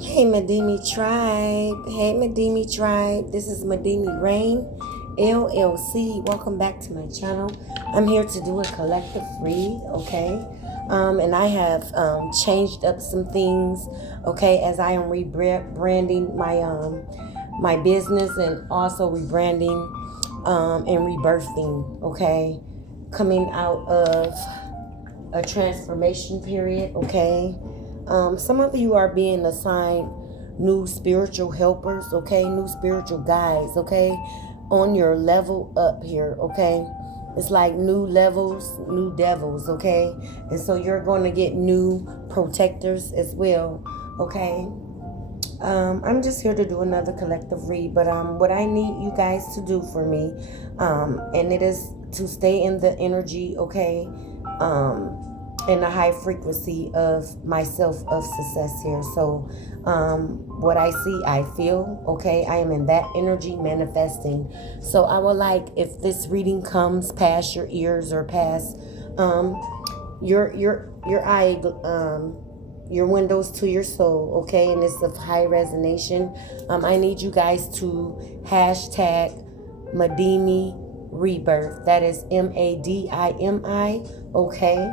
Hey Madimi Tribe. Hey Madimi Tribe. This is Madimi Rain, LLC. Welcome back to my channel. I'm here to do a collective read, okay? And I have changed up some things, okay, as I am rebranding my business and also rebranding and rebirthing, okay? Coming out of a transformation period, okay? Some of you are being assigned new spiritual helpers, okay? New spiritual guides, okay? On your level up here, okay? It's like new levels, new devils, okay? And so you're going to get new protectors as well, okay? I'm just here to do another collective read, but what I need you guys to do for me, and it is to stay in the energy, okay? In the high frequency of myself of success here. So what I see, I feel, okay? I am in that energy manifesting. So I would like, if this reading comes past your ears or past your eye, your windows to your soul, okay? And it's of high resonation. I need you guys to hashtag Madimi Rebirth. That is MADIMI, okay?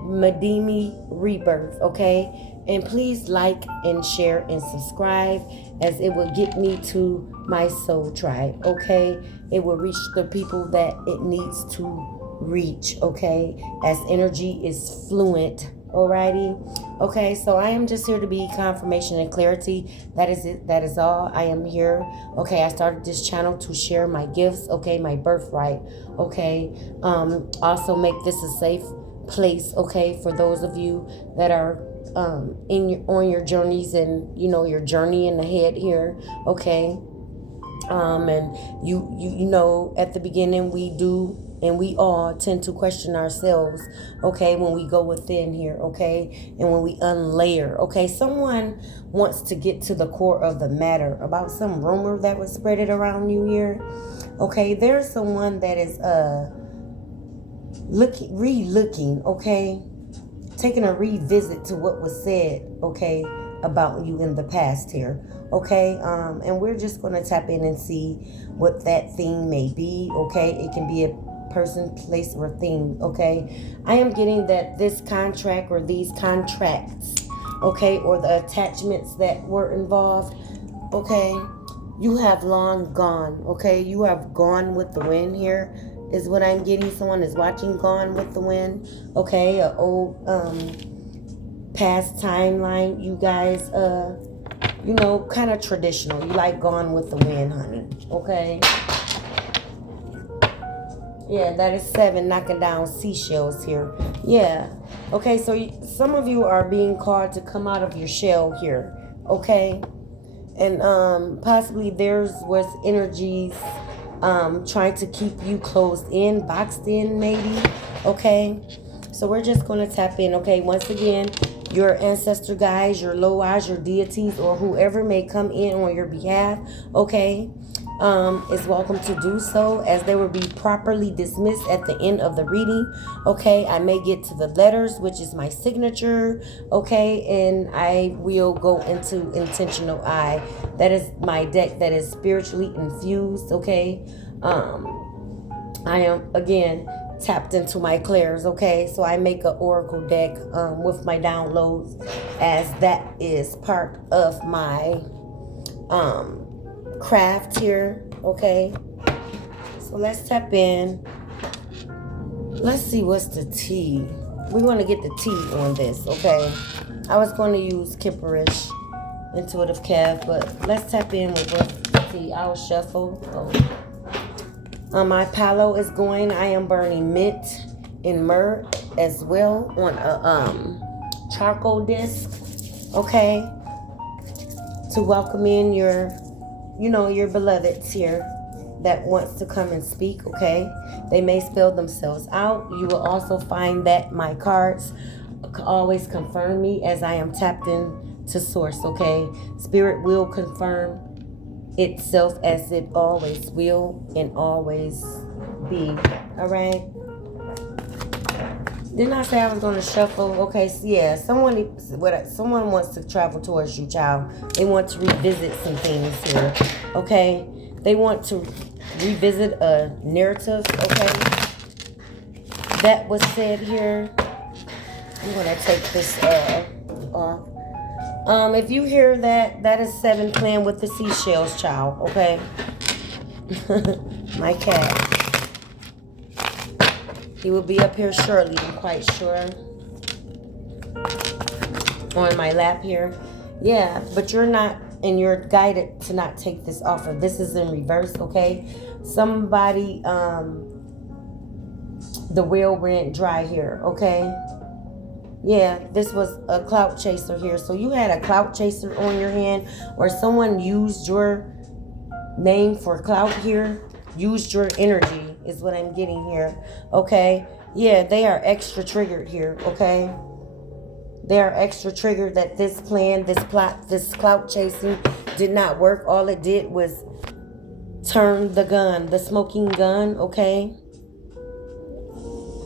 Madimi Rebirth, okay? And please like and share and subscribe, as it will get me to my soul tribe, okay? It will reach the people that it needs to reach, okay? As energy is fluent, alrighty? Okay, so I am just here to be confirmation and clarity. That is it. That is all. I am here. Okay, I started this channel to share my gifts, okay? My birthright, okay? Also make this a safe place, okay, for those of you that are on your journeys and your journey in the head here, okay? And you know, at the beginning we do, and we all tend to question ourselves, okay, when we go within here, okay, and when we unlayer, okay. Someone wants to get to the core of the matter about some rumor that was spreaded around you here, okay. There's someone that is re-looking, okay, taking a revisit to what was said, okay, about you in the past here, okay. And we're just going to tap in and see what that thing may be, okay. It can be a person, place, or thing, okay. I am getting that this contract or these contracts, okay, or the attachments that were involved, okay, you have long gone, okay. You have gone with the wind here is what I'm getting. Someone is watching Gone with the Wind, okay, an old past timeline. You guys, kind of traditional. You like Gone with the Wind, honey, okay. Yeah, that is 7 knocking down seashells here. Yeah, okay, so some of you are being called to come out of your shell here, okay. And possibly there's was energies trying to keep you closed in, boxed in, maybe, okay. So we're just going to tap in, okay. Once again, your ancestor guides, your loas, your deities, or whoever may come in on your behalf, okay, is welcome to do so, as they will be properly dismissed at the end of the reading, okay. I may get to the letters, which is my signature, okay, and I will go into intentional eye. That is my deck that is spiritually infused, okay. I am again tapped into my clairs, okay. So I make an oracle deck with my downloads, as that is part of my craft here, okay. So let's tap in. Let's see what's the tea. We want to get the tea on this, okay. I was going to use Kipperish Intuitive Calf, but let's tap in with what's the tea. I'll shuffle. My palo is going. I am burning mint and myrrh as well on a charcoal disc, okay, to welcome in your beloveds here that wants to come and speak, okay. They may spell themselves out. You will also find that my cards always confirm me as I am tapped in to source, okay. Spirit will confirm itself as it always will and always be, all right. Didn't I say I was going to shuffle? Okay, so yeah, someone wants to travel towards you, child. They want to revisit some things here, okay? They want to revisit a narrative, okay? That was said here. I'm going to take this off. If you hear that, that is 7 playing with the seashells, child, okay? My cat. He will be up here shortly, I'm quite sure. On my lap here. Yeah, but you're not, and you're guided to not take this offer. This is in reverse, okay? Somebody, the wheel went dry here, okay? Yeah, this was a clout chaser here. So you had a clout chaser on your hand, or someone used your name for clout here, used your energy is what I'm getting here, okay? Yeah, they are extra triggered here, okay? They are extra triggered that this plan, this plot, this clout chasing did not work. All it did was turn the gun, the smoking gun, okay?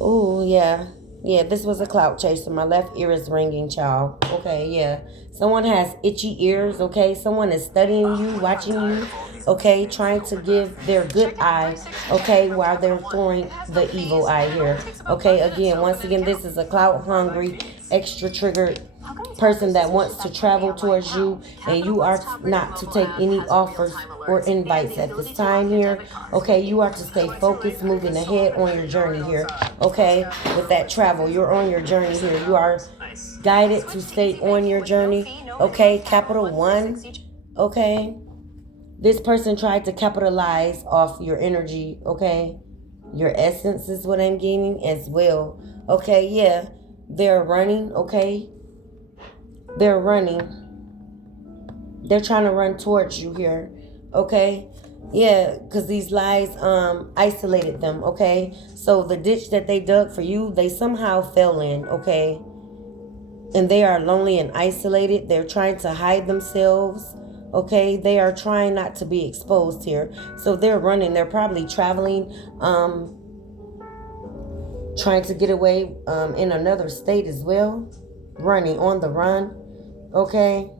Oh, yeah. Yeah, this was a clout chaser. My left ear is ringing, child. Okay, yeah. Someone has itchy ears, okay? Someone is studying you, watching you, okay? Trying to give their good eye, okay? While they're throwing the evil eye here. Okay, again, once again, this is a clout hungry, extra triggered person that wants to travel towards you, and you are not to take any offers or invites at this time here. Okay, you are to stay focused, moving ahead on your journey here. Okay, with that travel, you're on your journey here. You are guided to stay on your journey. Okay, capital 1. Okay, this person tried to capitalize off your energy. Okay, your essence is what I'm gaining as well. Okay, yeah, they're running. Okay, they're running. They're trying to run towards you here. Okay, yeah, because these lies isolated them. Okay, so the ditch that they dug for you, they somehow fell in. Okay, and they are lonely and isolated. They're trying to hide themselves. Okay, they are trying not to be exposed here, so they're running. They're probably traveling, trying to get away in another state as well, running on the run. Okay.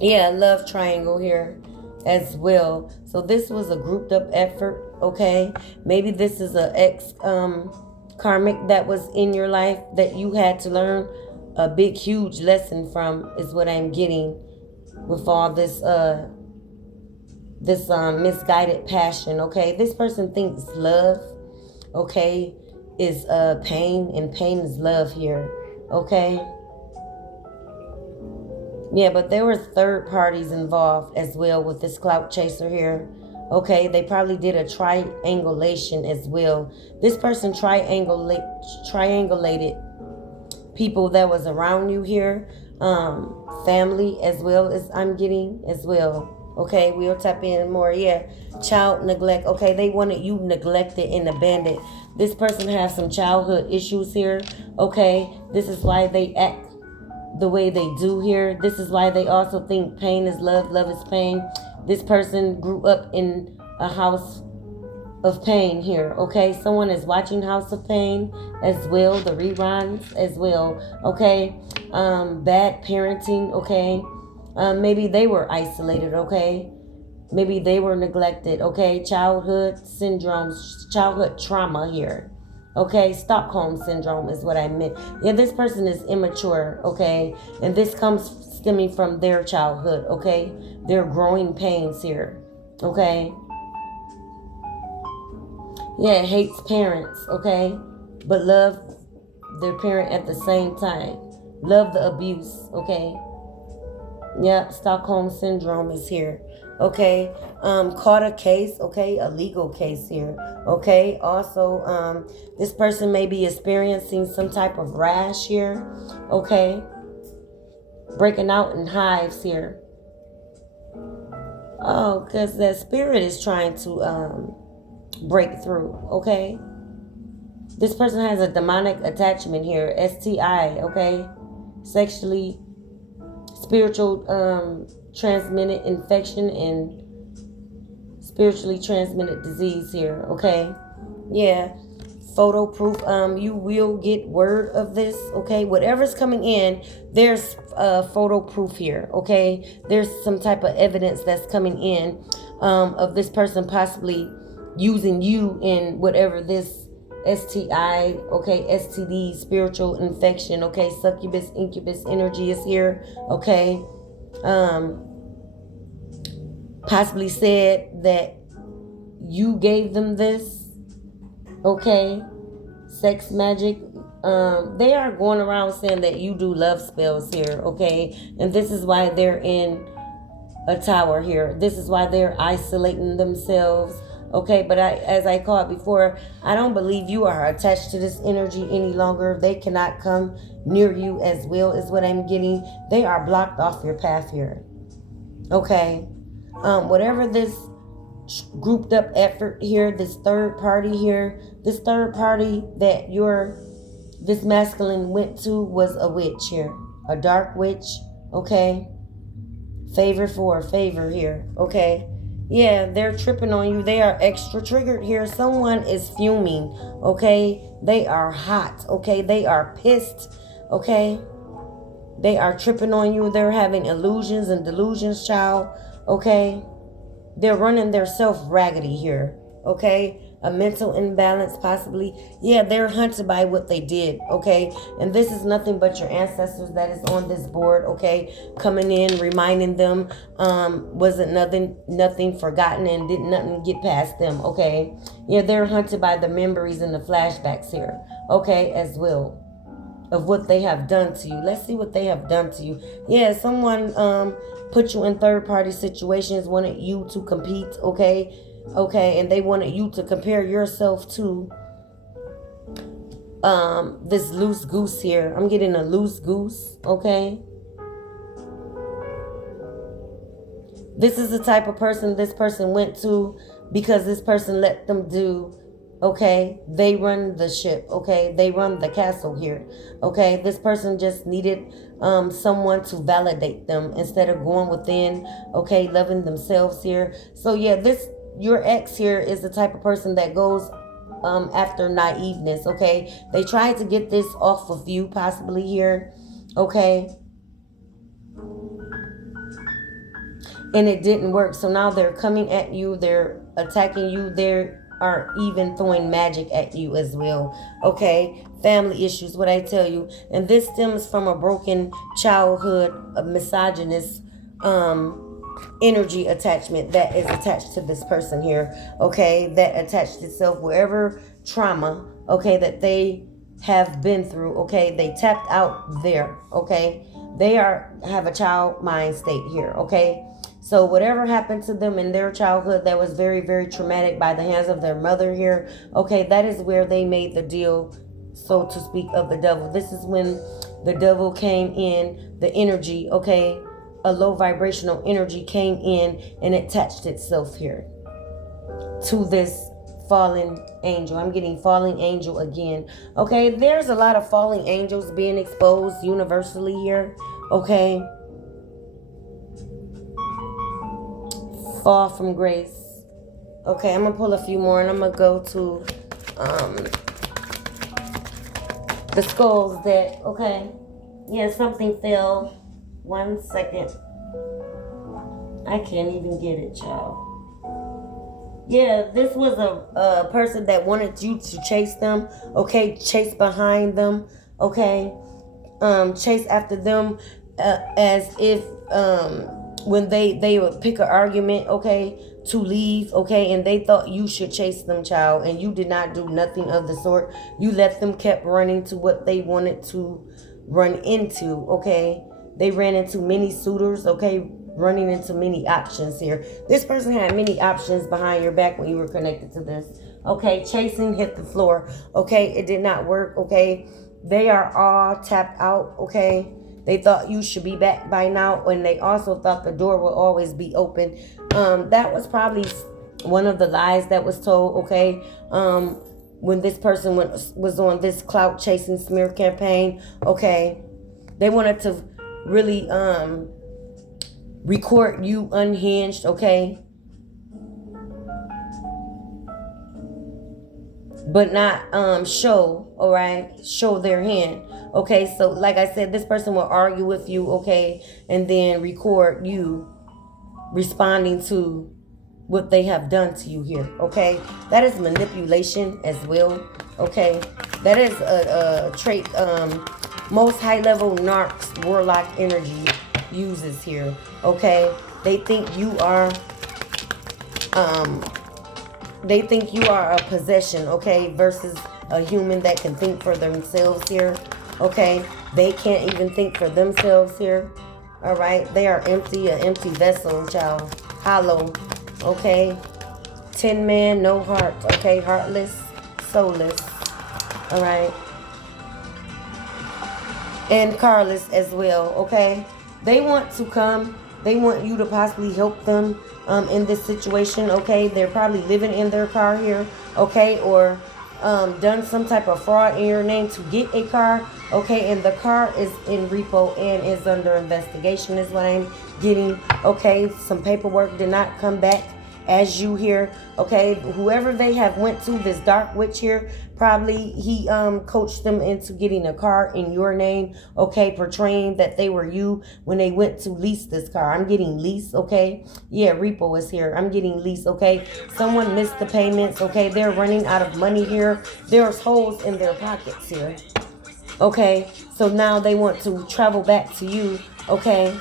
Yeah, love triangle here as well. So this was a grouped up effort, okay? Maybe this is a ex karmic that was in your life that you had to learn a big huge lesson from, is what I'm getting with all this misguided passion, okay? This person thinks love, okay, is pain, and pain is love here, okay? Yeah, but there were third parties involved as well with this clout chaser here. Okay, they probably did a triangulation as well. This person triangulated people that was around you here. Family as well, as I'm getting as well. Okay, we'll tap in more. Yeah, child neglect. Okay, they wanted you neglected and abandoned. This person has some childhood issues here. Okay, this is why they act the way they do here. This is why they also think pain is love, love is pain. This person grew up in a house of pain here, okay? Someone is watching House of Pain as well, the reruns as well, okay? Bad parenting, okay? Maybe they were isolated, okay? Maybe they were neglected, okay? Childhood syndromes, childhood trauma here. Okay, Stockholm syndrome is what I meant. Yeah, this person is immature, okay? And this comes stemming from their childhood, okay? Their growing pains here, okay? Yeah, hates parents, okay? But love their parent at the same time. Love the abuse, okay? Yeah, Stockholm syndrome is here. Okay, caught a case, okay, a legal case here. Okay, also, this person may be experiencing some type of rash here. Okay, breaking out in hives here. Oh, because the spirit is trying to break through. Okay, this person has a demonic attachment here, STI. Okay, sexually, spiritual, transmitted infection and spiritually transmitted disease here, okay? Yeah. Photo proof. You will get word of this, okay? Whatever's coming in, there's photo proof here, okay? There's some type of evidence that's coming in of this person possibly using you in whatever this STI, okay, STD, spiritual infection, okay, succubus, incubus energy is here, okay? Possibly said that you gave them this, okay? Sex magic. They are going around saying that you do love spells here, okay? And this is why they're in a tower here. This is why they're isolating themselves, okay? But as I called before, I don't believe you are attached to this energy any longer. They cannot come near you as well, is what I'm getting. They are blocked off your path here, okay? Whatever this grouped up effort here, this third party here, this third party that this masculine went to was a witch here, a dark witch, okay? Favor for a favor here, okay? Yeah, they're tripping on you. They are extra triggered here. Someone is fuming, okay? They are hot, okay? They are pissed, okay? They are tripping on you. They're having illusions and delusions, child, okay? They're running their self raggedy here, okay? A mental imbalance, possibly. Yeah, they're hunted by what they did, okay? And this is nothing but your ancestors that is on this board, okay? Coming in, reminding them, wasn't nothing forgotten and didn't nothing get past them, okay? Yeah, they're hunted by the memories and the flashbacks here, okay, as well, of what they have done to you. Let's see what they have done to you. Yeah, someone put you in third party situations, wanted you to compete, okay? Okay, and they wanted you to compare yourself to this loose goose here. I'm getting a loose goose, okay? This is the type of person this person went to because this person let them do, okay? They run the ship, okay? They run the castle here, okay? This person just needed someone to validate them instead of going within, okay? Loving themselves here. So yeah, your ex here is the type of person that goes after naiveness, okay? They tried to get this off of you possibly here, okay? And it didn't work. So now they're coming at you. They're attacking you. They are even throwing magic at you as well. Okay? Family issues, what I tell you. And this stems from a broken childhood, a misogynist energy attachment that is attached to this person here. Okay? That attached itself wherever trauma, okay, that they have been through. Okay? They tapped out there. Okay? They have a child mind state here. Okay? So whatever happened to them in their childhood that was very, very traumatic by the hands of their mother here, okay, that is where they made the deal, so to speak, of the devil. This is when the devil came in, the energy, okay, a low vibrational energy came in and attached itself here to this fallen angel. I'm getting fallen angel again. Okay, there's a lot of fallen angels being exposed universally here, okay? Fall from grace. Okay, I'm gonna pull a few more and I'm gonna go to the skulls that, okay, yeah, something fell. 1 second. I can't even get it, y'all. Yeah, this was a person that wanted you to chase them, okay, chase behind them, okay, chase after them, as if when they would pick an argument, okay, to leave, okay, and they thought you should chase them, child, and you did not do nothing of the sort. You let them kept running to what they wanted to run into, okay. They ran into many suitors, okay, running into many options here. This person had many options behind your back when you were connected to this, okay. Chasing hit the floor, okay. It did not work, okay. They are all tapped out, okay. They thought you should be back by now, and they also thought the door will always be open. That was probably one of the lies that was told, okay, when this person was on this clout chasing smear campaign, okay. They wanted to really record you unhinged, okay. but not show, all right, show their hand. Okay, so like I said, this person will argue with you, okay, and then record you responding to what they have done to you here. Okay, that is manipulation as well. Okay, that is a trait most high level narcs warlock energy uses here. Okay, they think you are um they think you are a possession, okay, versus a human that can think for themselves here. Okay, they can't even think for themselves here. All right, they are empty, an empty vessel, child, hollow. Okay, tin man, no heart. Okay, heartless, soulless. All right, and carless as well. Okay, they want to come, they want you to possibly help them in this situation. Okay, they're probably living in their car here. Okay, or done some type of fraud in your name to get a car. Okay, and the car is in repo and is under investigation is what I'm getting. Okay, some paperwork did not come back as you here. Okay, whoever they have went to, this dark witch here, probably he coached them into getting a car in your name. Okay, portraying that they were you when they went to lease this car. I'm getting lease. Okay, yeah, repo is here. I'm getting lease. Okay, someone missed the payments. Okay, they're running out of money here. There's holes in their pockets here. Okay, so now they want to travel back to you. Okay,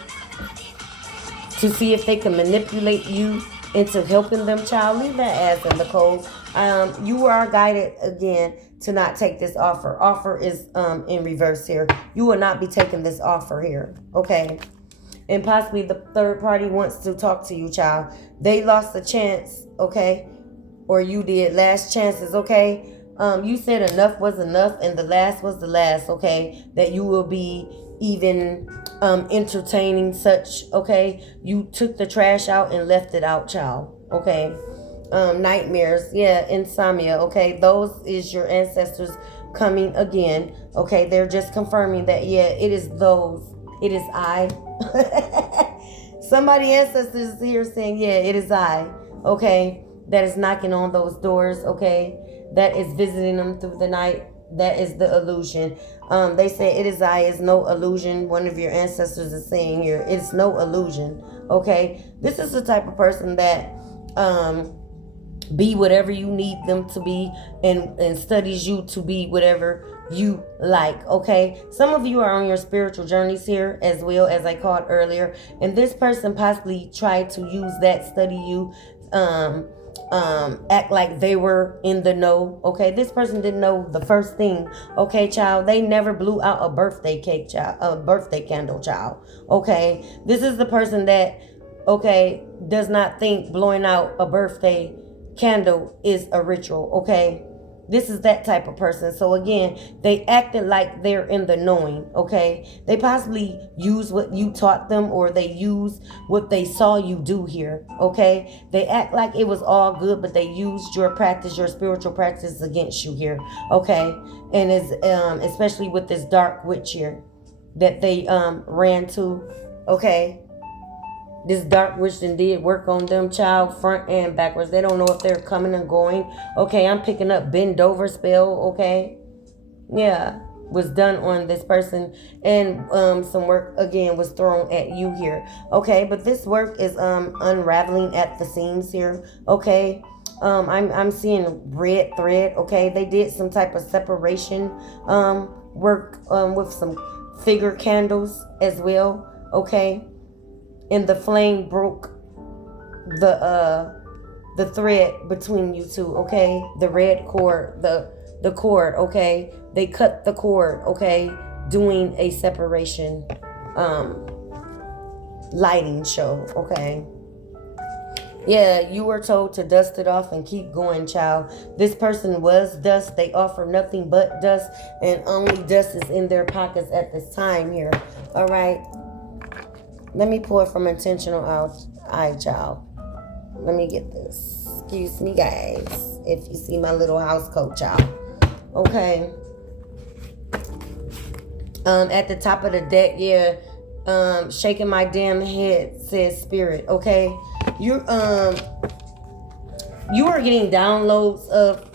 to see if they can manipulate you into helping them, child. Leave that ass in the cold. You are guided again to not take this offer. Offer is in reverse here. You will not be taking this offer here. Okay, and possibly the third party wants to talk to you, child. They lost a chance, okay, or you did. Last chances, okay. You said enough was enough, and the last was the last. Okay, that you will be even entertaining such. Okay, you took the trash out and left it out, child. Okay, nightmares, yeah, insomnia. Okay, those is your ancestors coming again. Okay, they're just confirming that, yeah, it is those. It is I. Somebody ancestors here saying, yeah, it is I. Okay, that is knocking on those doors. Okay, that is visiting them through the night. That is the illusion. They say it is I, is no illusion. One of your ancestors is saying here, it's no illusion. Okay, this is the type of person that be whatever you need them to be, and studies you to be whatever you like. Okay, some of you are on your spiritual journeys here as well, as I called earlier, and this person possibly tried to use that, study you, act like they were in the know. Okay, this person didn't know the first thing. Okay, child, they never blew out a birthday cake, child, a birthday candle, child. Okay, this is the person that, okay, does not think blowing out a birthday candle is a ritual. Okay, this is that type of person. So again, they acted like they're in the knowing. Okay, they possibly use what you taught them, or they use what they saw you do here. Okay, they act like it was all good, but they used your practice, your spiritual practice, against you here. Okay, and it's especially with this dark witch here that they ran to. Okay, this dark witch did work on them, child, front and backwards. They don't know if they're coming and going. Okay, I'm picking up bend over spell. Okay, yeah, was done on this person, and some work again was thrown at you here. Okay, but this work is unraveling at the seams here. Okay, I'm seeing red thread. Okay, they did some type of separation work with some figure candles as well. Okay, and the flame broke the thread between you two. Okay, the red cord, the cord. Okay, they cut the cord. Okay, doing a separation lighting show. Okay, yeah, you were told to dust it off and keep going, child. This person was dust. They offer nothing but dust, and only dust is in their pockets at this time here. All right, let me pour from intentional eye, child. Let me get this. Excuse me, guys, if you see my little house coat, child. Okay. At the top of the deck, yeah. Shaking my damn head, says spirit. Okay. You are getting downloads of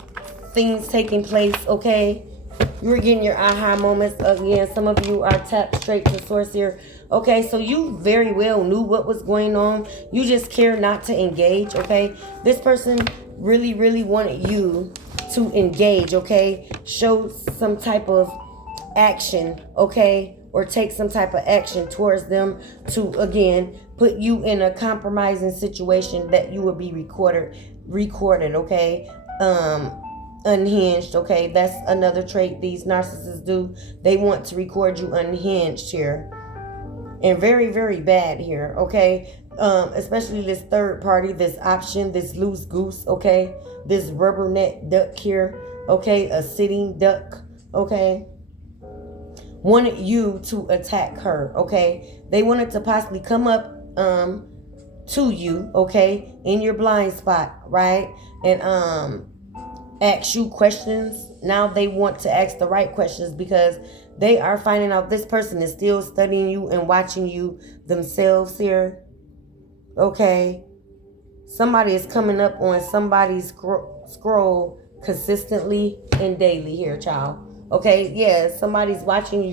things taking place, okay? You're getting your aha moments. Again, some of you are tapped straight to source here. Okay, so you very well knew what was going on. You just care not to engage, okay? This person really, really wanted you to engage, okay? Show some type of action, okay? Or take some type of action towards them to, again, put you in a compromising situation that you will be recorded, okay? Unhinged, okay? That's another trait these narcissists do. They want to record you unhinged here. And very, very bad here, okay? Especially this third party, this option, this loose goose, okay? This rubberneck duck here, okay? A sitting duck, okay? Wanted you to attack her, okay? They wanted to possibly come up to you, okay? In your blind spot, right? And ask you questions. Now they want to ask the right questions because they are finding out this person is still studying you and watching you themselves here. Okay. Somebody is coming up on somebody's scroll consistently and daily here, child. Okay, yeah, somebody's watching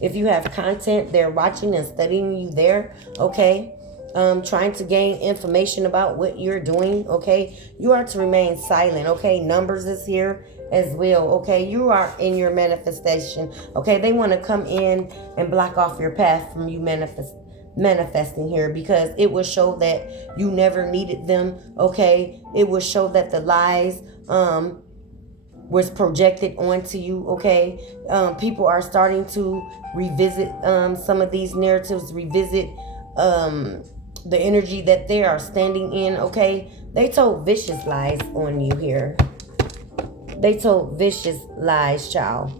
if you have content, they're watching and studying you there, okay? Trying to gain information about what you're doing, okay? You are to remain silent, okay? Numbers is here as well, okay? You are in your manifestation, okay? They want to come in and block off your path from you manifesting here because it will show that you never needed them, okay? It will show that the lies was projected onto you, okay? People are starting to revisit some of these narratives, revisit the energy that they are standing in, okay? They told vicious lies on you here. They told vicious lies, child.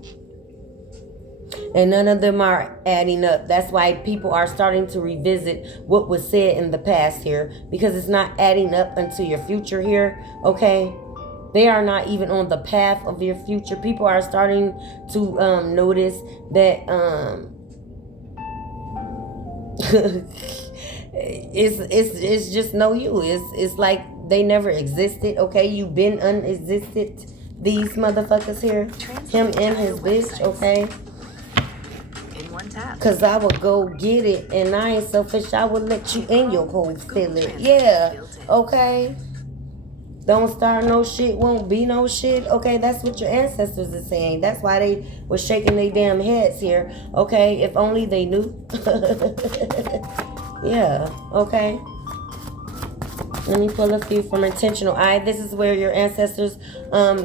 And none of them are adding up. That's why people are starting to revisit what was said in the past here because it's not adding up into your future here, okay? They are not even on the path of your future. People are starting to notice that it's just no you. It's like they never existed. Okay, you've been unexisted. These motherfuckers here, him and his bitch. Okay. Cause I would go get it, and I ain't selfish. I would let you and your hoes feel it. Yeah. Okay. Don't start no shit, won't be no shit. Okay, that's what your ancestors are saying. That's why they were shaking their damn heads here. Okay, if only they knew. Yeah, okay. Let me pull a few from Intentional Eye. This is where your ancestors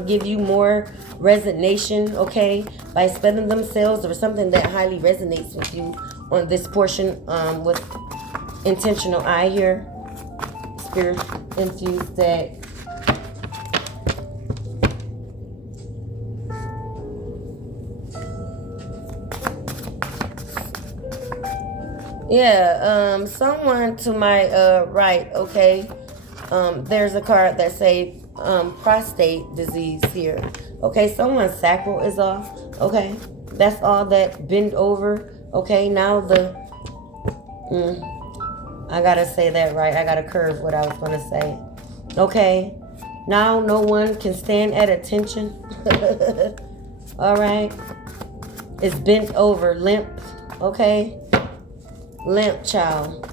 give you more resignation, okay, by spelling themselves or something that highly resonates with you on this portion with Intentional Eye here. Spirit infused deck. Yeah, someone to my right, okay. There's a card that say prostate disease here. Okay, someone's sacral is off. Okay, that's all that bend over. Okay, now I gotta say that right. I gotta curve what I was gonna say. Okay, now no one can stand at attention. All right, it's bent over, limp. Okay. Limp, child.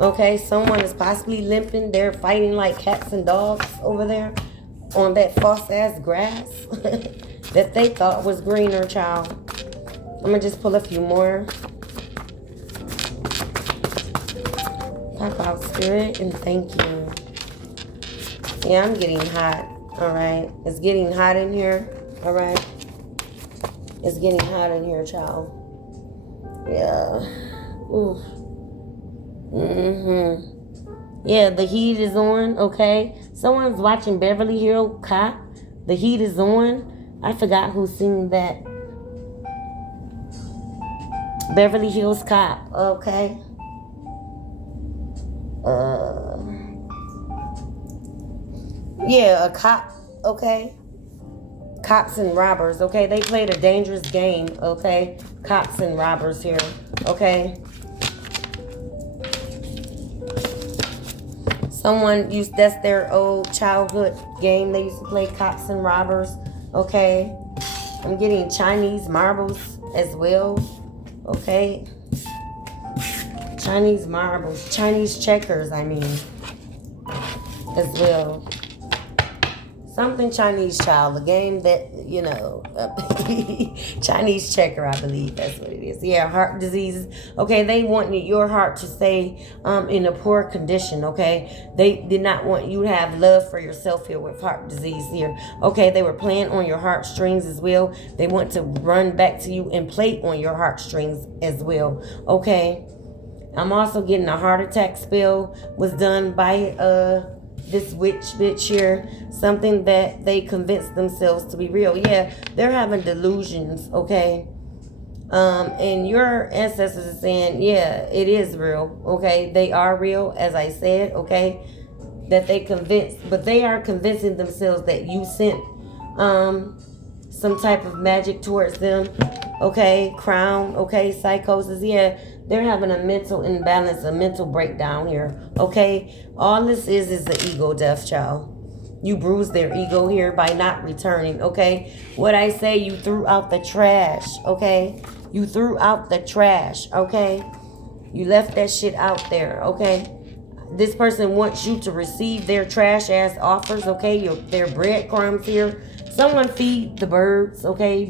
Okay, someone is possibly limping. They're fighting like cats and dogs over there on that false ass grass that they thought was greener, child. I'm gonna just pull a few more. Pop out, Spirit, and thank you. Yeah, I'm getting hot. All right, it's getting hot in here. All right, it's getting hot in here, child. Yeah. Ooh. Yeah, the heat is on, okay? Someone's watching Beverly Hills Cop. The heat is on. I forgot who seen that. Beverly Hills Cop, okay? Yeah, a cop, okay? Cops and robbers, okay? They played a dangerous game, okay? Cops and robbers here, okay? Someone used, that's their old childhood game. They used to play cops and robbers. Okay. I'm getting Chinese marbles as well. Okay. Chinese marbles. Chinese checkers, I mean. As well. Something Chinese, child. A game that, you know, Chinese checker, I believe that's what it is. Yeah, heart diseases. Okay, they want your heart to stay in a poor condition, okay? They did not want you to have love for yourself here with heart disease here. Okay, they were playing on your heartstrings as well. They want to run back to you and play on your heartstrings as well, okay? I'm also getting a heart attack spell was done by this witch bitch here, something that they convinced themselves to be real. Yeah, they're having delusions, okay? And your ancestors are saying, yeah, it is real, okay? They are real, as I said, okay? That they convinced, but they are convincing themselves that you sent some type of magic towards them, okay? Crown, okay? Psychosis, yeah. They're having a mental imbalance, a mental breakdown here, okay? All this is the ego death, child. You bruised their ego here by not returning, okay? What I say, you threw out the trash, okay? You threw out the trash, okay? You left that shit out there, okay? This person wants you to receive their trash ass offers, okay? Their breadcrumbs here. Someone feed the birds, okay?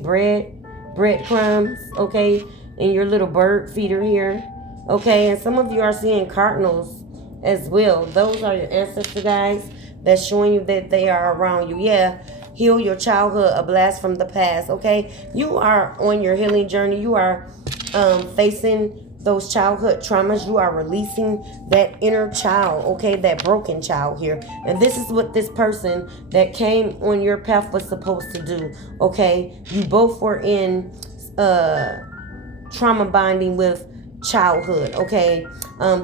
Breadcrumbs, okay? In your little bird feeder here, okay? And some of you are seeing cardinals as well. Those are your ancestor guys that's showing you that they are around you. Yeah, heal your childhood, a blast from the past, okay? You are on your healing journey. You are facing those childhood traumas. You are releasing that inner child, okay? That broken child here. And this is what this person that came on your path was supposed to do, okay? You both were in trauma bonding with childhood, okay?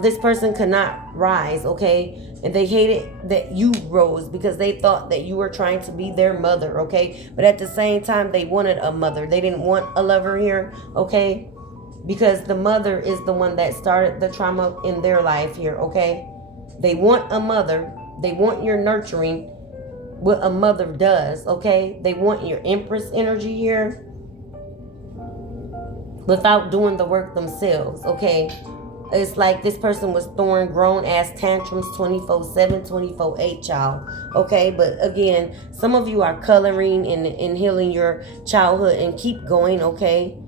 This person could not rise, okay? And they hated that you rose because they thought that you were trying to be their mother, okay? But at the same time, they wanted a mother. They didn't want a lover here, okay? Because the mother is the one that started the trauma in their life here, okay? They want a mother. They want your nurturing, what a mother does, okay? They want your Empress energy here without doing the work themselves, okay? It's like this person was throwing grown-ass tantrums 24/7, 24/8, child, okay? But again, some of you are coloring and healing your childhood and keep going, okay?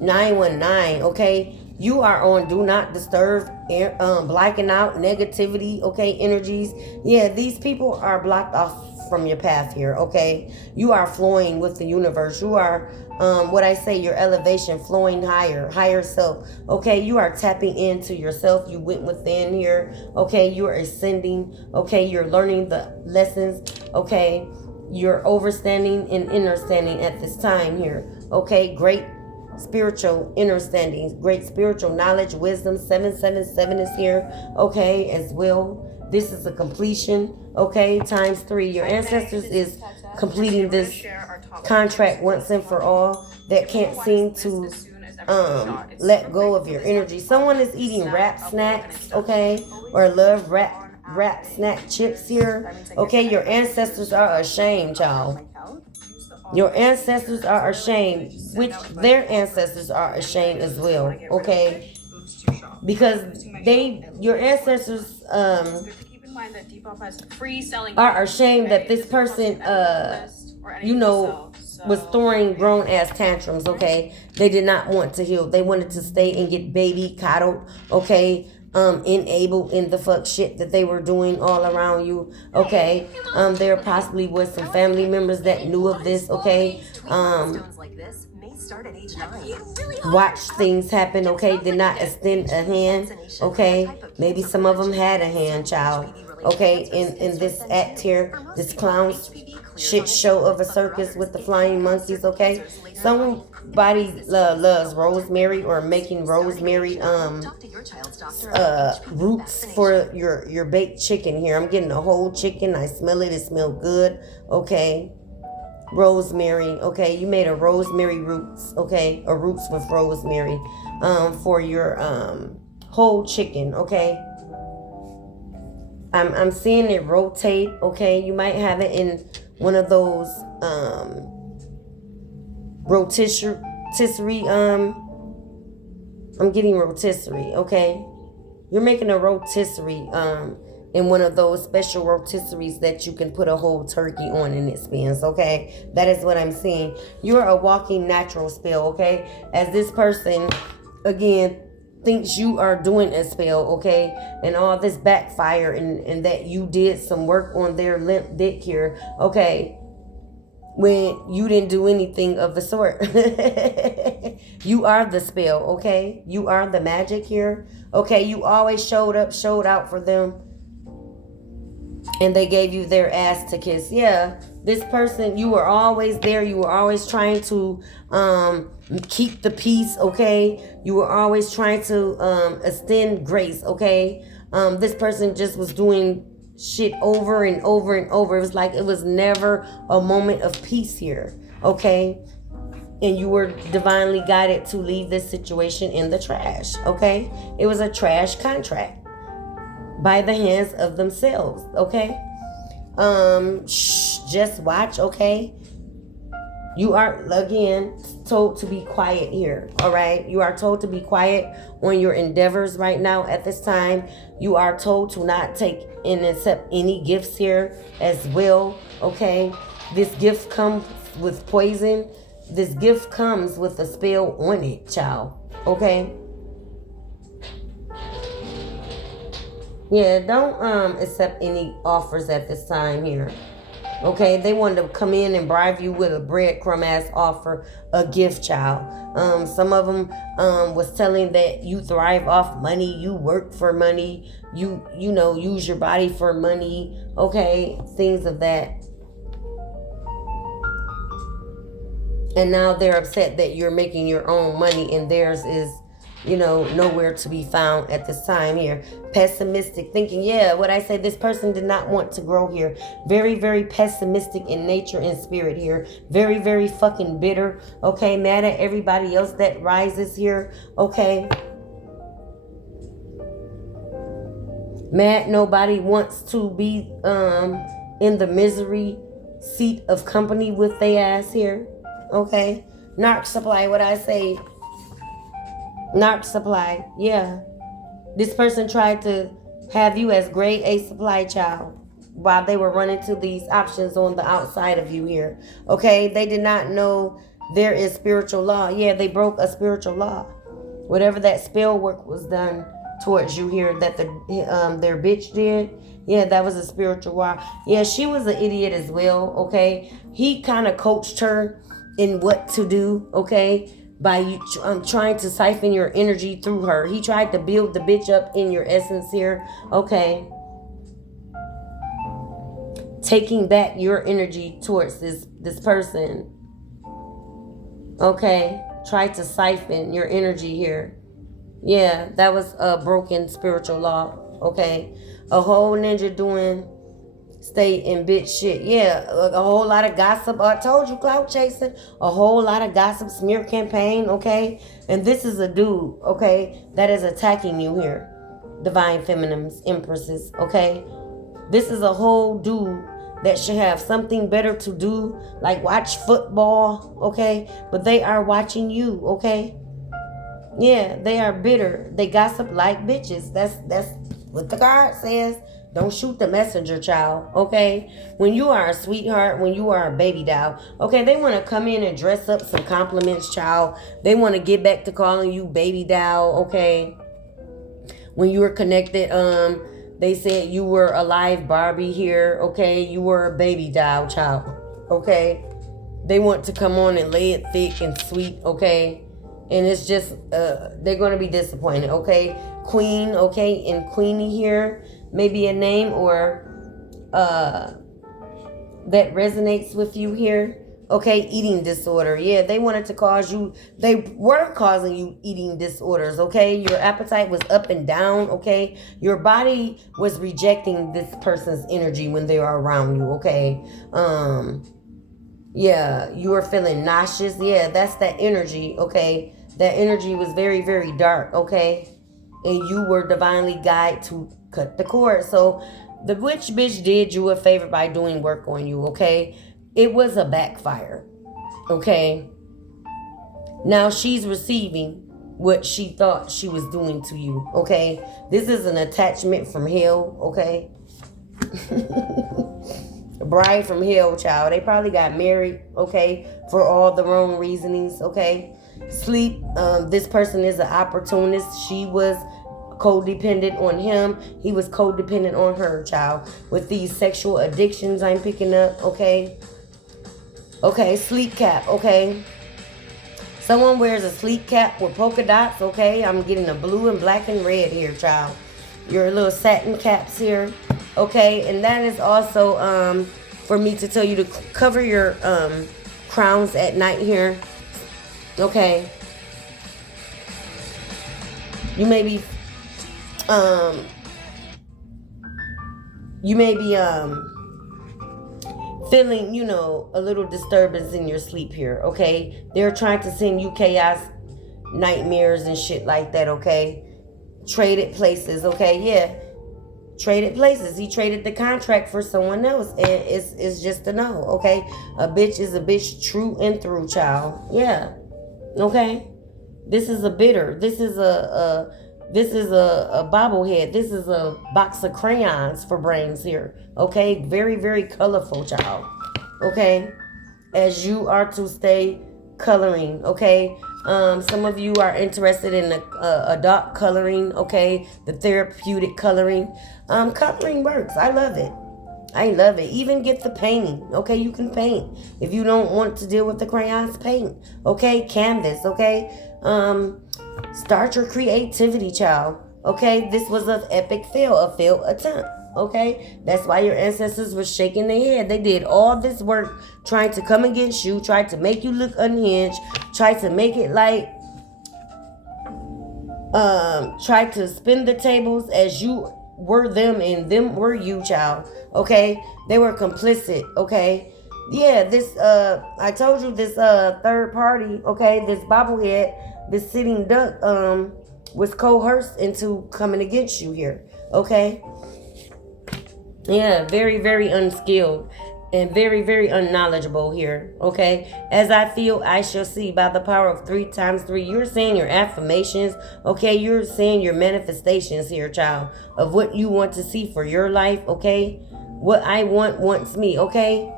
919, okay? You are on do not disturb, blacking out negativity, okay? Energies. Yeah, these people are blocked off from your path here, okay? You are flowing with the universe. You are what I say, your elevation, flowing higher self, okay? You are tapping into yourself. You went within here, okay? You are ascending, okay? You're learning the lessons, okay? You're overstanding and understanding at this time here, okay? Great spiritual understanding, great spiritual knowledge, wisdom. 777 is here, okay, as well. This is a completion, okay, times 3. Your ancestors is completing this contract once and for all that can't seem to let go of your energy. Someone is eating wrap snacks, okay, or love wrap snack chips here, okay? Your ancestors are ashamed, y'all. Your ancestors are ashamed, which their ancestors are ashamed as well, okay? Because your ancestors are ashamed that this person was throwing grown ass tantrums, okay? They did not want to heal. They wanted to stay and get baby coddled, okay? Enabled in the fuck shit that they were doing all around you, okay? There possibly was some family members that knew of this, okay? Watch things happen, okay? Did not extend a hand, okay? Maybe some of them had a hand, child, okay? In this act here, this clown shit show of a circus with the flying monkeys, okay? Somebody loves rosemary or making rosemary roots for your baked chicken here. I'm getting a whole chicken. I smell it. It smells good, okay? Rosemary, okay? You made a rosemary roots, okay? Or roots with rosemary for your whole chicken, okay? I'm seeing it rotate, okay? You might have it in one of those rotisserie, I'm getting rotisserie, okay? You're making a rotisserie in one of those special rotisseries that you can put a whole turkey on and it spins, okay? That is what I'm seeing. You're a walking natural spell, okay? As this person, again, thinks you are doing a spell, okay? And all this backfire and that you did some work on their limp dick here, okay? When you didn't do anything of the sort. You are the spell, okay? You are the magic here, okay? You always showed out for them, and they gave you their ass to kiss. Yeah, this person, you were always there. You were always trying to keep the peace, okay? You were always trying to extend grace, okay? This person just was doing shit over and over and over. It was like it was never a moment of peace here, okay? And you were divinely guided to leave this situation in the trash, okay? It was a trash contract by the hands of themselves, okay? Just watch, okay? You are, again, told to be quiet here, all right? You are told to be quiet on your endeavors right now at this time. You are told to not take and accept any gifts here as well, okay? This gift comes with poison. This gift comes with a spell on it, child, okay? Yeah, don't accept any offers at this time here. Okay, they wanted to come in and bribe you with a breadcrumb ass offer, a gift, child. Some of them was telling that you thrive off money, you work for money, you know, use your body for money, okay, things of that. And now they're upset that you're making your own money and theirs is, you know, nowhere to be found at this time here. Pessimistic thinking. Yeah, what I say, this person did not want to grow here. Very, very pessimistic in nature and spirit here. Very, very fucking bitter. Okay, mad at everybody else that rises here. Okay. Mad nobody wants to be in the misery seat of company with they ass here. Okay. Narc supply, what I say. Narc supply, yeah. This person tried to have you as grade A supply child while they were running to these options on the outside of you here. Okay, they did not know there is spiritual law. Yeah, they broke a spiritual law. Whatever that spell work was done towards you here that their bitch did, yeah, that was a spiritual law. Yeah, she was an idiot as well, okay? He kind of coached her in what to do, okay? By you trying to siphon your energy through her. He tried to build the bitch up in your essence here. Okay. Taking back your energy towards this person. Okay. Try to siphon your energy here. Yeah, that was a broken spiritual law. Okay. A whole ninja doing stay in bitch shit. Yeah, a whole lot of gossip. I told you, clout chasing. A whole lot of gossip, smear campaign, okay? And this is a dude, okay, that is attacking you here. Divine feminines, empresses, okay? This is a whole dude that should have something better to do, like watch football, okay? But they are watching you, okay? Yeah, they are bitter. They gossip like bitches. That's what the card says. Don't shoot the messenger, child, okay? When you are a sweetheart, when you are a baby doll, okay, they want to come in and dress up some compliments, child. They want to get back to calling you baby doll, okay? When you were connected, they said you were a live Barbie here, okay? You were a baby doll, child, okay? They want to come on and lay it thick and sweet, okay? And it's just, they're going to be disappointed, okay? Queen, okay, and Queenie here. Maybe a name or that resonates with you here. Okay, eating disorder. Yeah, they wanted to cause you, they were causing you eating disorders, okay? Your appetite was up and down, okay? Your body was rejecting this person's energy when they are around you, okay? Yeah, you were feeling nauseous. Yeah, that's that energy, okay? That energy was very, very dark, okay? And you were divinely guided to cut the cord. So The witch bitch did you a favor by doing work on you, okay? It was a backfire, okay? Now she's receiving what she thought she was doing to you, okay? This is an attachment from hell, okay? A bride from hell, child. They probably got married, okay, for all the wrong reasonings, okay? Sleep, this person is an opportunist. She was codependent on him. He was codependent on her, child. With these sexual addictions I'm picking up, okay? Okay, sleep cap, okay? Someone wears a sleep cap with polka dots, okay? I'm getting a blue and black and red here, child. Your little satin caps here, okay? And that is also for me to tell you to cover your crowns at night here, okay? You may be feeling, you know, a little disturbance in your sleep here, okay? They're trying to send you chaos, nightmares and shit like that, okay? Traded places, okay? Yeah, traded places. He traded the contract for someone else, and it's just a no, okay? A bitch is a bitch true and through, child. Yeah, okay? This is a bitter. This is a bobblehead. This is a box of crayons for brains here. Okay? Very, very colorful, child. Okay? As you are to stay coloring. Okay? Some of you are interested in a dark coloring. Okay? The therapeutic coloring. Coloring works. I love it. I love it. Even get the painting. Okay? You can paint. If you don't want to deal with the crayons, paint. Okay? Canvas. Okay? Start your creativity, child. Okay, this was an epic fail, a failed attempt. Okay, that's why your ancestors were shaking their head. They did all this work trying to come against you, tried to make you look unhinged, tried to make it like, tried to spin the tables as you were them and them were you, child. Okay, they were complicit. Okay. Yeah, this I told you this third party, okay, this bobblehead, this sitting duck was coerced into coming against you here, okay? Yeah, very, very unskilled and very, very unknowledgeable here, okay? As I feel, I shall see by the power of 3 times 3. You're saying your affirmations, okay? You're saying your manifestations here, child, of what you want to see for your life, okay? What I want wants me, okay?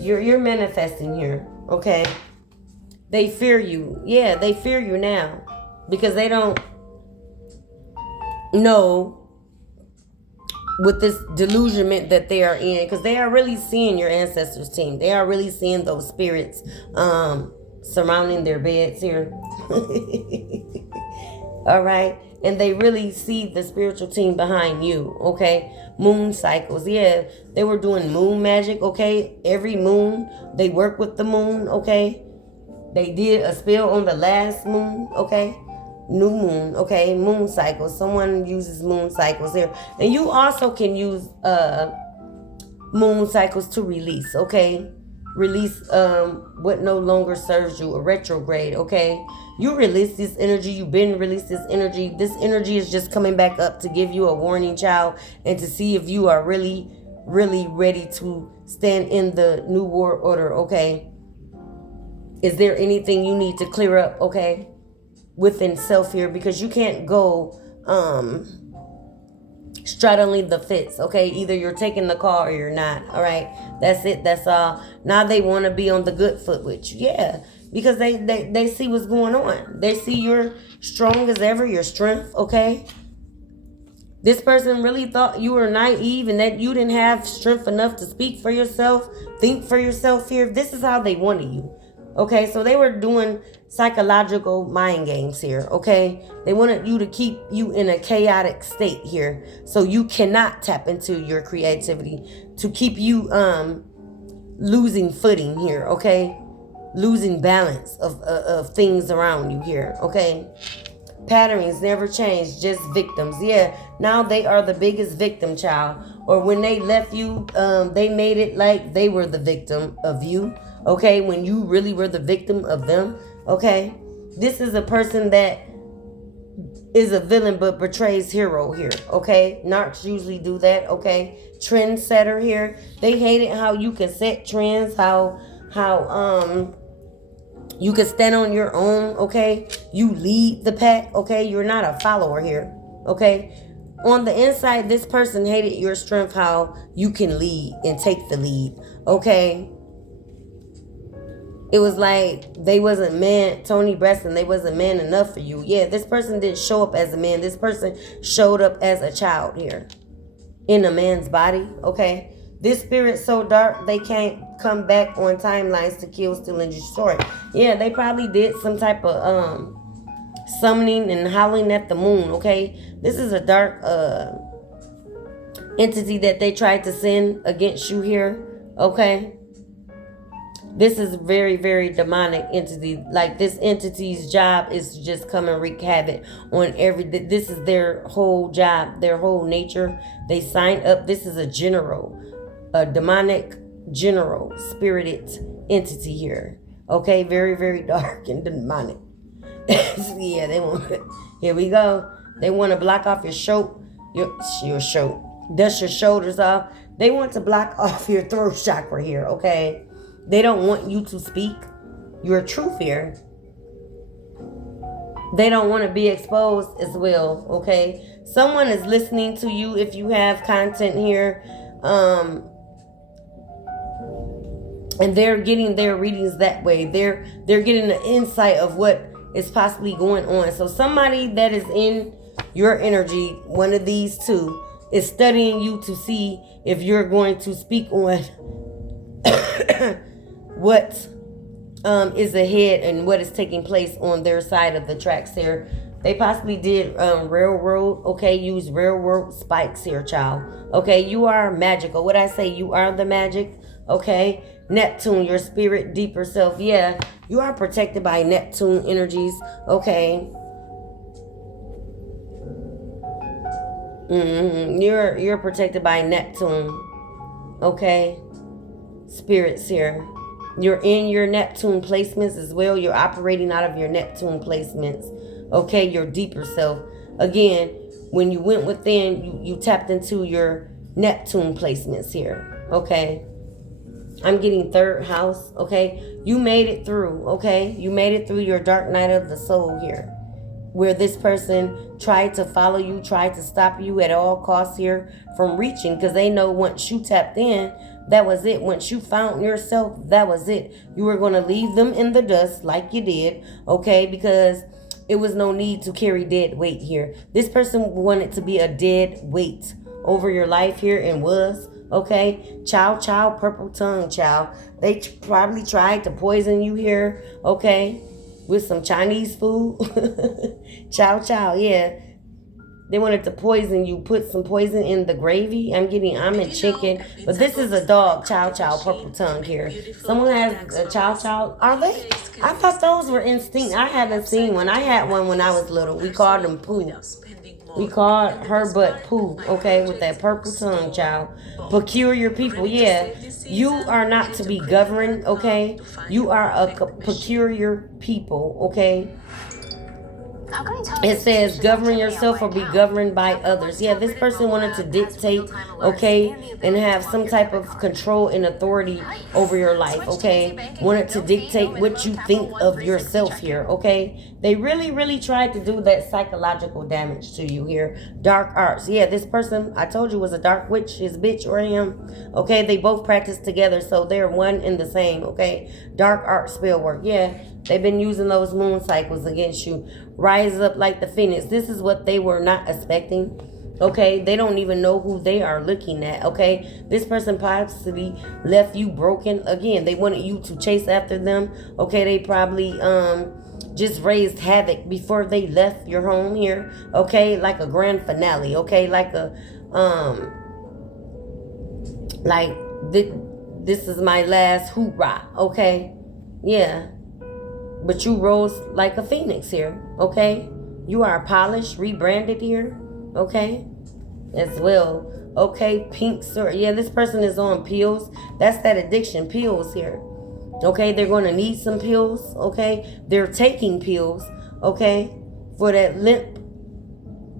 You're manifesting here, okay? They fear you. Yeah, they fear you now because they don't know with this delusionment that they are in, because they are really seeing your ancestors' team. They are really seeing those spirits surrounding their beds here. All right. And they really see the spiritual team behind you, okay? Moon cycles, yeah. They were doing moon magic, okay? Every moon, they work with the moon, okay? They did a spell on the last moon, okay? New moon, okay? Moon cycles. Someone uses moon cycles here. And you also can use moon cycles to release, okay? Release what no longer serves you, a retrograde, okay? You release this energy. You've been released this energy. This energy is just coming back up to give you a warning, child, and to see if you are really, really ready to stand in the new world order, okay? Is there anything you need to clear up, okay, within self here? Because you can't go straddling the fence, okay? Either you're taking the call or you're not, all right? That's it. That's all. Now they want to be on the good foot with you, yeah, because they see what's going on. They see you're strong as ever, your strength, okay? This person really thought you were naive and that you didn't have strength enough to speak for yourself, think for yourself here. This is how they wanted you. Okay, so they were doing psychological mind games here, okay? They wanted you to keep you in a chaotic state here, so you cannot tap into your creativity, to keep you losing footing here, okay? Losing balance of things around you here, okay? Patterns never change, just victims. Yeah, now they are the biggest victim, child. Or when they left you, they made it like they were the victim of you. Okay, when you really were the victim of them. Okay, this is a person that is a villain but betrays hero here, okay? Narcs usually do that, okay? Trendsetter here. They hate it how you can set trends, how you can stand on your own, okay? You lead the pack, okay? You're not a follower here, okay? On the inside, this person hated your strength, how you can lead and take the lead, okay? It was like they wasn't man, Tony Braxton, they wasn't man enough for you. Yeah, this person didn't show up as a man. This person showed up as a child here in a man's body, okay? This spirit's so dark, they can't come back on timelines to kill, steal, and destroy. Yeah, they probably did some type of summoning and howling at the moon, okay? This is a dark entity that they tried to send against you here, okay? This is very, very demonic entity. Like, this entity's job is to just come and wreak havoc on this is their whole job, their whole nature. They signed up. This is a general, a demonic general, spirited entity here. Okay, very, very dark and demonic. Yeah, they want. Here we go. They want to block off your your dust your shoulders off. They want to block off your throat chakra here. Okay. They don't want you to speak your truth here. They don't want to be exposed as well, okay? Someone is listening to you if you have content here. And they're getting their readings that way. They're getting the insight of what is possibly going on. So somebody that is in your energy, one of these two, is studying you to see if you're going to speak on what is ahead and what is taking place on their side of the tracks here. They possibly did railroad, okay, use railroad spikes here, child. Okay, you are magical. What I say, you are the magic, okay? Neptune, your spirit, deeper self. Yeah, you are protected by Neptune energies, okay? You're protected by Neptune, okay? Spirits here. You're in your Neptune placements as well. You're operating out of your Neptune placements. Okay, your deeper self. Again, when you went within, you tapped into your Neptune placements here. Okay. I'm getting third house. Okay. You made it through. Okay. You made it through your dark night of the soul here, where this person tried to follow you, tried to stop you at all costs here from reaching, because they know once you tapped in, that was it. Once you found yourself, that was it. You were going to leave them in the dust like you did, okay? Because it was no need to carry dead weight here. This person wanted to be a dead weight over your life here, and was, okay? Child, purple tongue, child. They probably tried to poison you here, okay? With some Chinese food. Chow, yeah. They wanted to poison you, put some poison in the gravy. I'm in chicken. But this is a dog, chow, purple tongue here. Someone has a chow. Are they? I thought those were instinct. I haven't seen one. I had one when I was little. We called them Pooh. We called her butt Pooh, okay, with that purple tongue, child. Peculiar people, yeah. You are not to be governed, okay? You are a peculiar people, okay? It says govern yourself or be governed by others. Yeah, this person wanted to dictate, okay, and have some type of control and authority over your life, okay? Wanted to dictate what you think of yourself here, okay? They really tried to do that psychological damage to you here. Dark arts. Yeah, this person, I told you, was a dark witch, his bitch or him, okay? They both practice together, so they're one and the same, okay? Dark art spell work. Yeah, they've been using those moon cycles against you. Rise up like the phoenix. This is what they were not expecting. Okay, they don't even know who they are looking at. Okay, this person possibly left you broken. Again, they wanted you to chase after them. Okay, they probably just raised havoc before they left your home here. Okay, like a grand finale. Okay, like a like this is my last hoorah. Okay, yeah. But you rose like a phoenix here, okay? You are polished, rebranded here, okay? As well, okay? Pink sword. Yeah, this person is on pills. That's that addiction, pills here. Okay, they're going to need some pills, okay? They're taking pills, okay? For that limp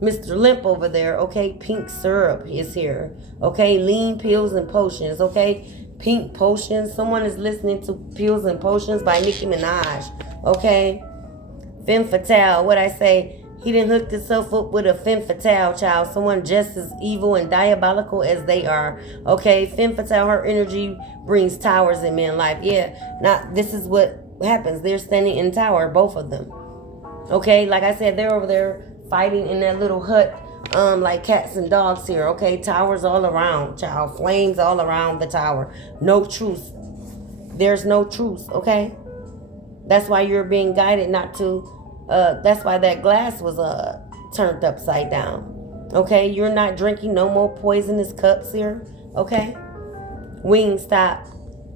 Mr. Limp over there, okay? Pink syrup is here, okay? Lean pills and potions, okay? Pink potions. Someone is listening to Pills and Potions by Nicki Minaj, okay? Femme Fatale, what I say? He done hooked himself up with a femme fatale, child. Someone just as evil and diabolical as they are. Okay, femme fatale, her energy brings towers in men's life. Yeah, now this is what happens. They're standing in tower, both of them. Okay, like I said, they're over there fighting in that little hut, like cats and dogs here. Okay, towers all around, child. Flames all around the tower. No truce. There's no truce, okay? That's why you're being guided not to... that's why that glass was turned upside down. Okay, you're not drinking no more poisonous cups here. Okay, Wingstop.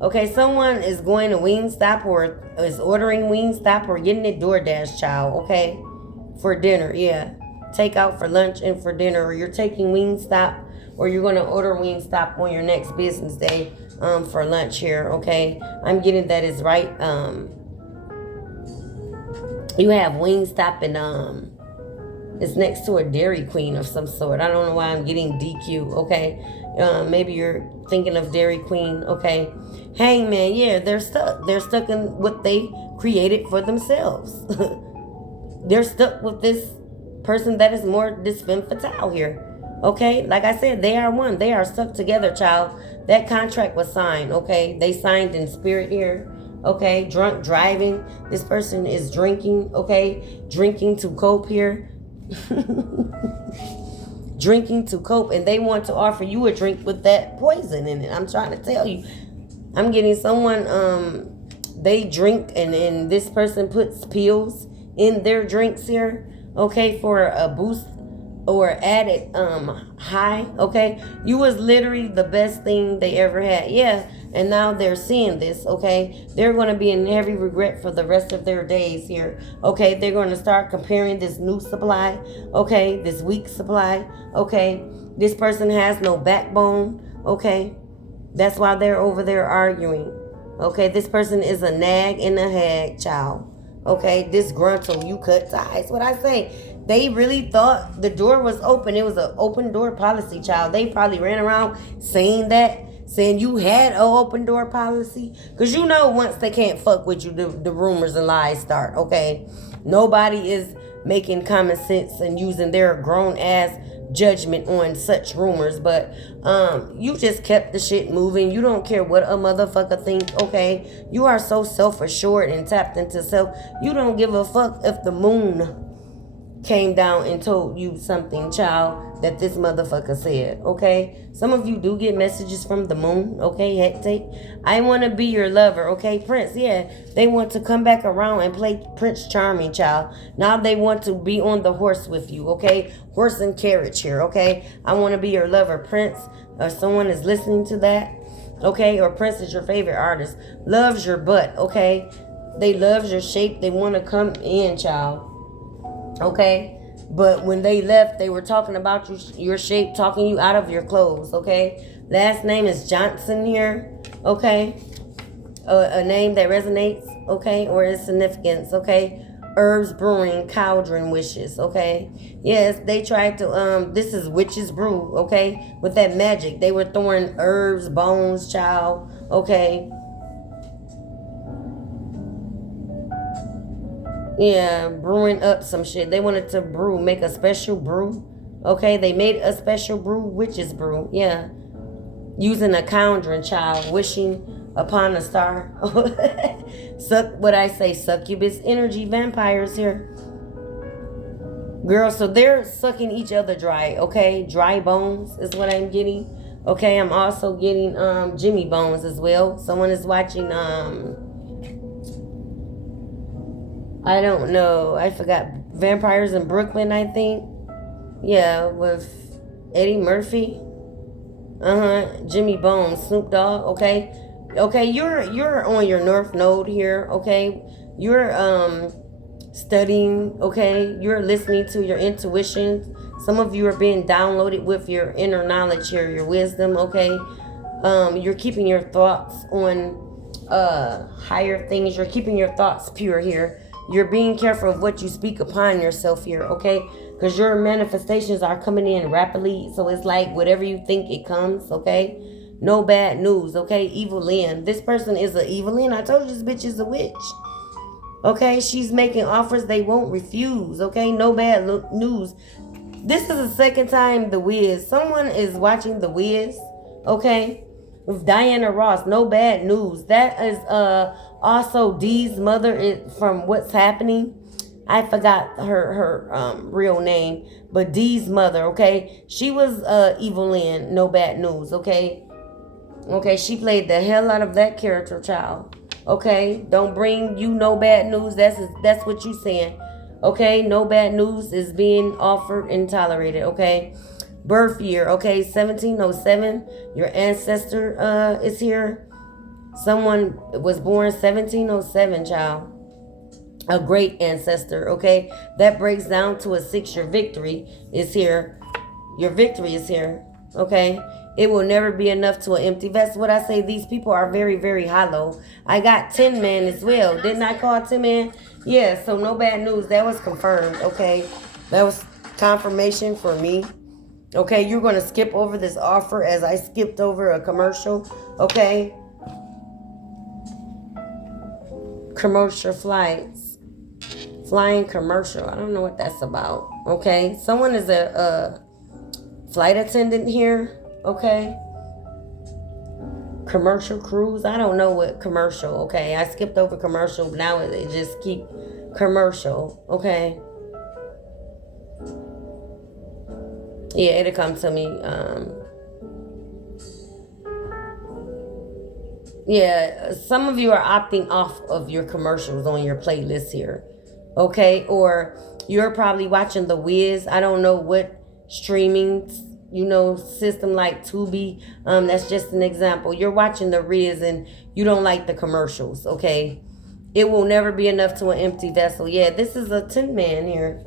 Okay, someone is going to Wingstop or is ordering Wingstop or getting it DoorDash, child. Okay, for dinner. Yeah, take out for lunch and for dinner, or you're taking Wingstop, or you're going to order Wingstop on your next business day for lunch here. Okay, I'm getting that is right. You have Wingstop and it's next to a Dairy Queen of some sort. I don't know why I'm getting DQ, okay? Maybe you're thinking of Dairy Queen, okay? Hangman, yeah, they're stuck. They're stuck in what they created for themselves. They're stuck with this person that is more this femme fatale here, okay? Like I said, they are one. They are stuck together, child. That contract was signed, okay? They signed in spirit here. Okay, drunk driving. This person is drinking, okay? Drinking to cope here. Drinking to cope, and they want to offer you a drink with that poison in it. I'm trying to tell you. I'm getting someone, they drink, and this person puts pills in their drinks here, okay, for a boost or added high, okay? You was literally the best thing they ever had. Yeah. And now they're seeing this, okay? They're going to be in heavy regret for the rest of their days here, okay? They're going to start comparing this new supply, okay? This weak supply, okay? This person has no backbone, okay? That's why they're over there arguing, okay? This person is a nag and a hag, child, okay? Disgruntled, you cut ties. What I say? They really thought the door was open. It was an open door policy, child. They probably ran around saying that, saying you had an open door policy. Because you know once they can't fuck with you, the rumors and lies start, okay? Nobody is making common sense and using their grown-ass judgment on such rumors. But you just kept the shit moving. You don't care what a motherfucker think, okay? You are so self-assured and tapped into self. You don't give a fuck if the moon came down and told you something, child, that this motherfucker said, okay? Some of you do get messages from the moon, okay? Hectate. I want to be your lover, okay? Prince, yeah. They want to come back around and play Prince Charming, child. Now they want to be on the horse with you, okay? Horse and carriage here, okay? I want to be your lover, Prince. Or someone is listening to that, okay? Or Prince is your favorite artist. Loves your butt, okay? They loves your shape. They want to come in, child. Okay, but when they left, they were talking about your shape, talking you out of your clothes. Okay, last name is Johnson here. Okay, a name that resonates. Okay, or its significance. Okay, Herbs Brewing, Cauldron Wishes. Okay, yes, they tried to. This is Witch's Brew. Okay, with that magic, they were throwing herbs, bones, child. Okay. Yeah, brewing up some shit. They wanted to make a special brew. Okay, they made a special brew, witch's brew. Yeah, using a cauldron, child, wishing upon a star. Succubus energy vampires here. Girl, so they're sucking each other dry, okay? Dry bones is what I'm getting. Okay, I'm also getting Jimmy Bones as well. Someone is watching I don't know. I forgot. Vampires in Brooklyn, I think. Yeah, with Eddie Murphy. Jimmy Bones, Snoop Dogg. Okay. Okay, you're on your North Node here. Okay. You're studying. Okay. You're listening to your intuition. Some of you are being downloaded with your inner knowledge here, your wisdom. Okay. You're keeping your thoughts on higher things. You're keeping your thoughts pure here. You're being careful of what you speak upon yourself here, okay? Because your manifestations are coming in rapidly. So it's like whatever you think it comes, okay? No bad news, okay? Evil Lynn. This person is an evil Lynn. I told you this bitch is a witch. Okay? She's making offers they won't refuse, okay? No bad news. This is the second time The Wiz. Someone is watching The Wiz, okay? With Diana Ross. No bad news. That is also Dee's mother is from What's Happening. I forgot her real name, but Dee's mother, okay? She was Evil Lynn, no bad news, okay? Okay, she played the hell out of that character, child. Okay, don't bring you no bad news. That's what you saying. Okay, no bad news is being offered and tolerated. Okay, birth year. Okay, 1707. Your ancestor is here. Someone was born 1707, child. A great ancestor. Okay, that breaks down to a 6. Your victory is here. Your victory is here. Okay. It will never be enough to an empty vessel. What I say, these people are very, very hollow. I got 10 Man as well. Didn't I call 10 Man? Yeah, so no bad news. That was confirmed, okay? That was confirmation for me. Okay, you're going to skip over this offer as I skipped over a commercial, okay? Commercial flights. Flying commercial. I don't know what that's about, okay? Someone is a flight attendant here. Okay. Commercial cruise. I don't know what commercial. Okay. I skipped over commercial. Now it just keep commercial. Okay. Yeah, it'll come to me. Yeah, some of you are opting off of your commercials on your playlist here. Okay. Or you're probably watching The Wiz. I don't know what streaming system like Tubi. That's just an example. You're watching The Riz and you don't like the commercials, okay? It will never be enough to an empty vessel. Yeah, this is a 10 Man here.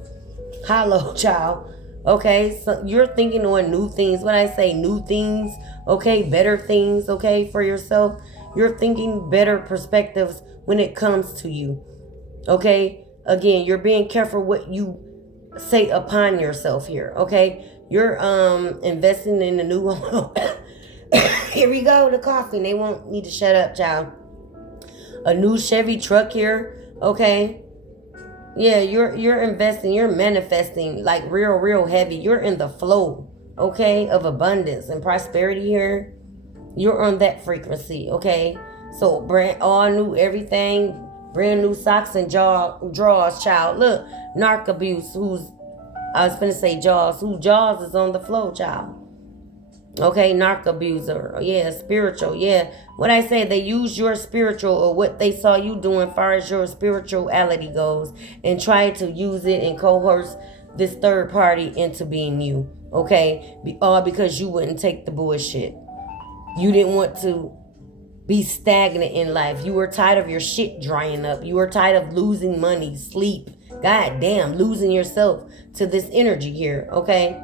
Hollow, child. Okay, so you're thinking on new things. When I say new things, okay, better things, okay, for yourself. You're thinking better perspectives when it comes to you, okay? Again, you're being careful what you say upon yourself here, okay? You're investing in a new home. Here we go, the coffee. They won't need to shut up, child. A new Chevy truck here, okay? Yeah, you're investing, you're manifesting like real heavy. You're in the flow, okay, of abundance and prosperity here. You're on that frequency, okay? So all new everything, brand new socks and drawers, child. Look, narc abuse, I was finna say Jaws. Jaws is on the flow, child. Okay, narc abuser. Yeah, spiritual. Yeah. What I say, they use your spiritual or what they saw you doing as far as your spirituality goes and try to use it and coerce this third party into being you. Okay? All because you wouldn't take the bullshit. You didn't want to be stagnant in life. You were tired of your shit drying up. You were tired of losing money, sleep. God damn, losing yourself to this energy here, okay?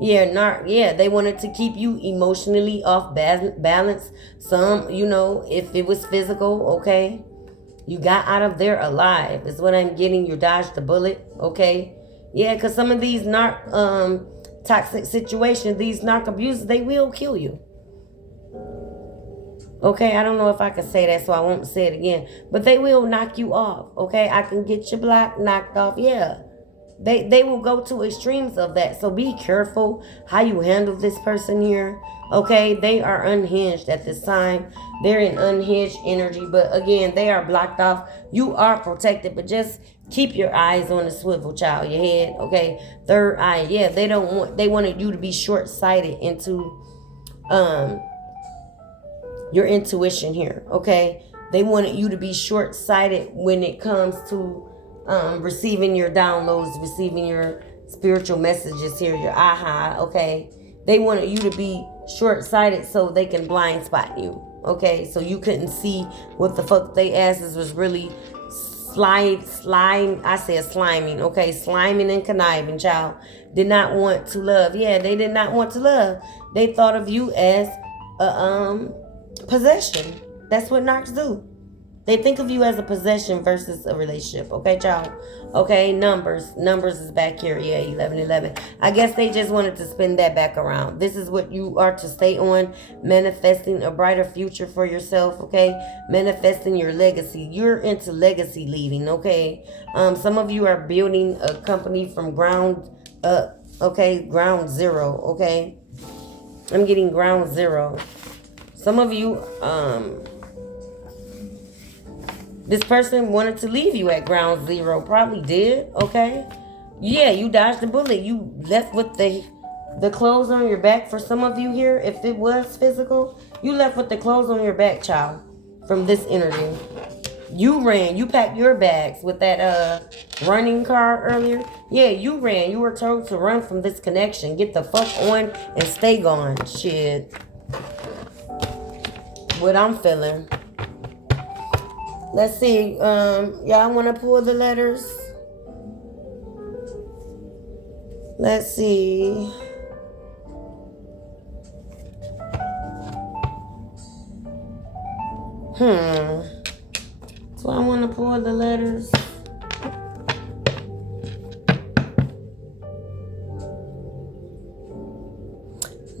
Yeah, they wanted to keep you emotionally off balance. Some, if it was physical, okay? You got out of there alive, is what I'm getting. You dodged the bullet, okay? Yeah, because some of these toxic situations, these narc abusers, they will kill you. Okay, I don't know if I can say that, so I won't say it again. But they will knock you off, okay? I can get your block knocked off, yeah. They will go to extremes of that. So be careful how you handle this person here, okay? They are unhinged at this time. They're in unhinged energy, but again, they are blocked off. You are protected, but just keep your eyes on the swivel, child, your head, okay? Third eye, yeah, they wanted you to be short-sighted into your intuition here, okay? They wanted you to be short-sighted when it comes to receiving your downloads, receiving your spiritual messages here, your aha, okay? They wanted you to be short-sighted so they can blind spot you, okay? So you couldn't see what the fuck they asses was really sliming, okay? Sliming and conniving, child. Did not want to love. Yeah, they did not want to love. They thought of you as a possession. That's what narcs do. They think of you as a possession versus a relationship. Okay, y'all? Okay, numbers is back here. Yeah, 1111. I guess they just wanted to spin that back around. This is what you are to stay on. Manifesting a brighter future for yourself. Okay, manifesting your legacy. You're into legacy leaving. Okay, some of you are building a company from ground up. Okay, ground zero. Okay, I'm getting ground zero. Some of you, this person wanted to leave you at ground zero. Probably did, okay? Yeah, you dodged the bullet. You left with the clothes on your back. For some of you here, if it was physical, you left with the clothes on your back, child, from this energy. You ran. You packed your bags with that running car earlier. Yeah, you ran. You were told to run from this connection. Get the fuck on and stay gone. Shit. What I'm feeling. Let's see. Y'all want to pull the letters? Let's see. So I want to pull the letters.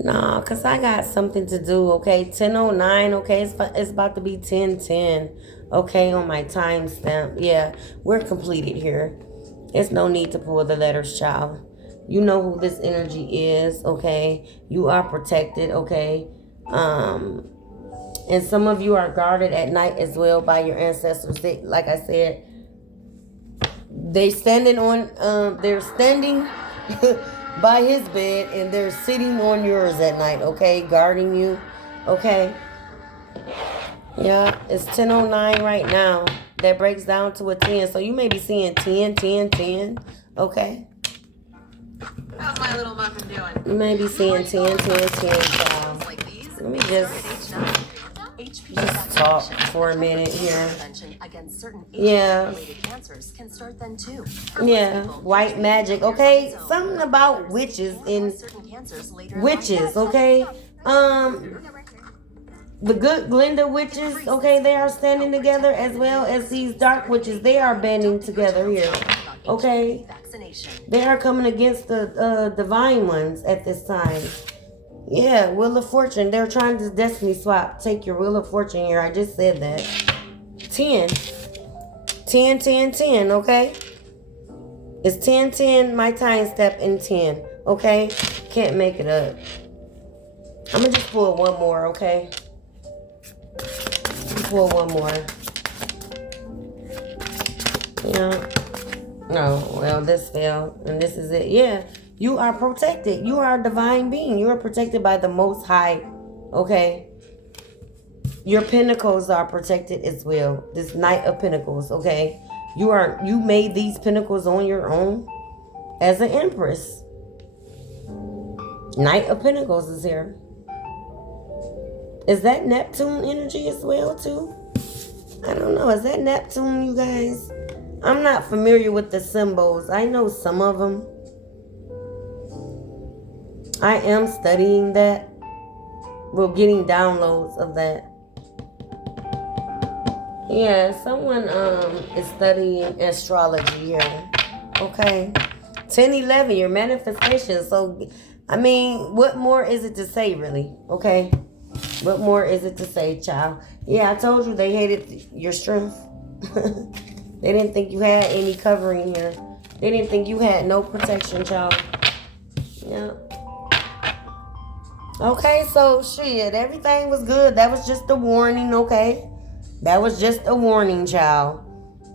Nah, because I got something to do, okay? 10:09, okay? It's about to be 10:10, okay, on my timestamp. Yeah, we're completed here. There's no need to pull the letters, child. You know who this energy is, okay? You are protected, okay? And some of you are guarded at night as well by your ancestors. They, like I said, they're standing by his bed and they're sitting on yours at night, okay? Guarding you, okay? Yeah, it's 10:09 right now. That breaks down to a 10. So you may be seeing 10, 10, 10, okay? How's my little muffin doing? You may be seeing 10, 10, 10, child. Let me just talk for a minute here. Yeah. Yeah, white magic, okay? Something about witches in witches, okay? The good Glenda witches, okay, they are standing together, as well as these dark witches. They are banding together here, okay? They are coming against the divine ones at this time. Yeah, Wheel of Fortune. They're trying to destiny swap. Take your Wheel of Fortune here. I just said that. 10. 10, 10, 10, okay? It's 10, 10, my time step in 10, okay? Can't make it up. I'm going to just pull one more, okay? Pull one more. Yeah. No, well, this failed, and this is it. Yeah, you are protected. You are a divine being. You are protected by the Most High, okay? Your pinnacles are protected as well. This Knight of Pentacles, okay? You made these pinnacles on your own as an Empress. Knight of Pentacles is here. Is that Neptune energy as well, too? I don't know. Is that Neptune, you guys? I'm not familiar with the symbols. I know some of them. I am studying that. We're getting downloads of that. Yeah, someone is studying astrology here. Okay. 10:11, your manifestation. So, I mean, what more is it to say, really? Okay. What more is it to say, child? Yeah, I told you they hated your strength. They didn't think you had any covering here. They didn't think you had no protection, child. Yeah. Okay, so shit, everything was good. That was just a warning, okay? That was just a warning, child.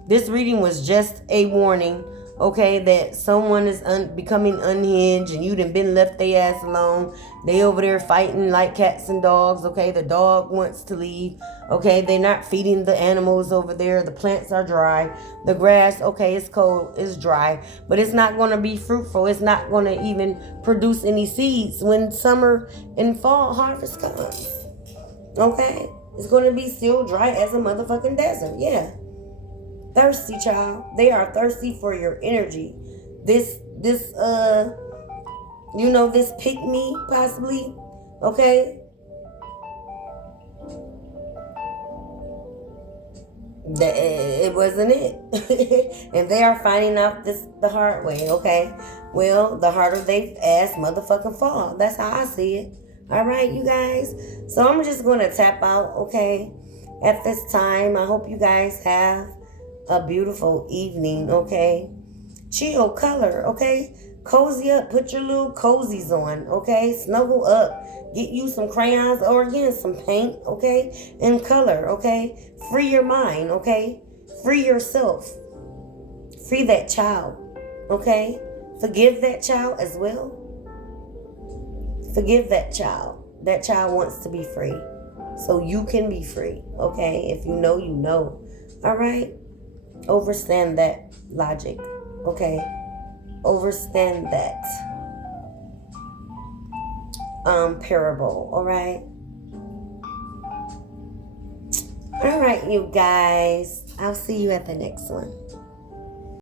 This reading was just a warning, okay, that someone is becoming unhinged and you done been left their ass alone. They over there fighting like cats and dogs, okay? The dog wants to leave, okay? They're not feeding the animals over there. The plants are dry. The grass, okay, it's cold, it's dry, but it's not going to be fruitful. It's not going to even produce any seeds when summer and fall harvest comes, okay? It's going to be still dry as a motherfucking desert, yeah. Thirsty, child. They are thirsty for your energy. This pick me, possibly. Okay? That it wasn't it. And they are finding out this the hard way, okay? Well, the harder they ass motherfucking fall. That's how I see it. All right, you guys. So I'm just gonna tap out, okay? At this time, I hope you guys have a beautiful evening, okay? Chill, color, okay? Cozy up, put your little cozies on, okay? Snuggle up. Get you some crayons or again some paint, okay? And color, okay? Free your mind, okay? Free yourself. Free that child, okay? Forgive that child as well. Forgive that child. That child wants to be free. So you can be free, okay? If you know, you know. All right? Overstand that logic, okay? Overstand that parable, all right? All right, you guys. I'll see you at the next one.